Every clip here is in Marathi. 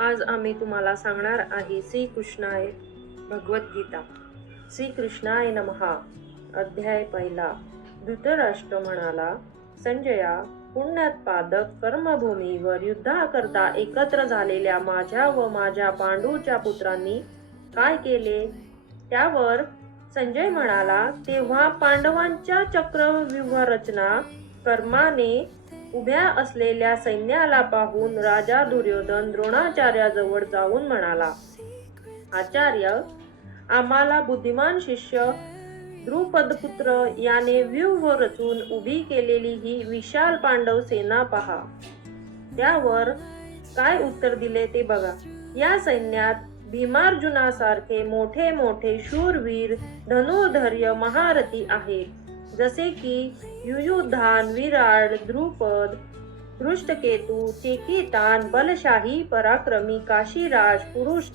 आज आम्ही तुम्हाला सांगणार आहे श्रीकृष्णाय भगवद्गीता। श्रीकृष्णाय नमः। अध्याय पहिला। धृतराष्ट्र म्हणाला, संजया, पुण्यात्पादक कर्मभूमीवर युद्धाकरता एकत्र झालेल्या माझ्या व माझ्या पांडूच्या पुत्रांनी काय केले? त्यावर संजय म्हणाला, तेव्हा पांडवांच्या चक्रव्यूह रचना कर्माने उभ्या असलेल्या सैन्याला पाहून राजा दुर्योधन द्रोणाचार्याजवळ जाऊन म्हणाला, आचार्य, आम्हाला बुद्धिमान शिष्य द्रुपदपुत्र याने व्यूह रचून उभी केलेली ही विशाल पांडव सेना पहा। त्यावर काय उत्तर दिले ते बघा। या सैन्यात भीमार्जुनासारखे मोठे मोठे शूरवीर धनुर्धर्य महारथी आहेत, जसे की युयुधान, विराट, द्रुपद, दृष्टकेतू, चेकितान, बलशाही पराक्रमी काशीराज पुरुष,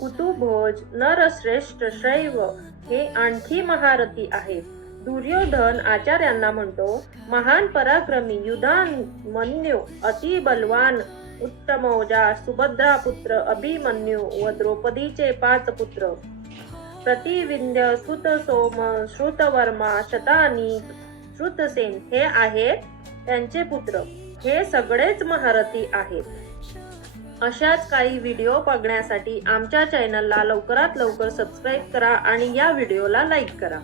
कुतुभोज, नरश्रेष्ठ शैव हे आणखी महारथी आहेत। दुर्योधन आचार्यांना म्हणतो, महान पराक्रमी युधामन्यू, अति बलवान उत्तमौजा, सुभद्रा पुत्र अभिमन्यू व द्रौपदीचे 5 पुत्र प्रतिविंध्य, श्रुतसोम, श्रुतवर्मा, शतानीक, श्रुतसेन हे आहेत त्यांचे पुत्र। हे सगळेच महारथी आहेत। अशाच काही व्हिडिओ बघण्यासाठी आमच्या चॅनलला लवकरात लवकर सबस्क्राईब करा आणि या व्हिडिओला लाईक करा।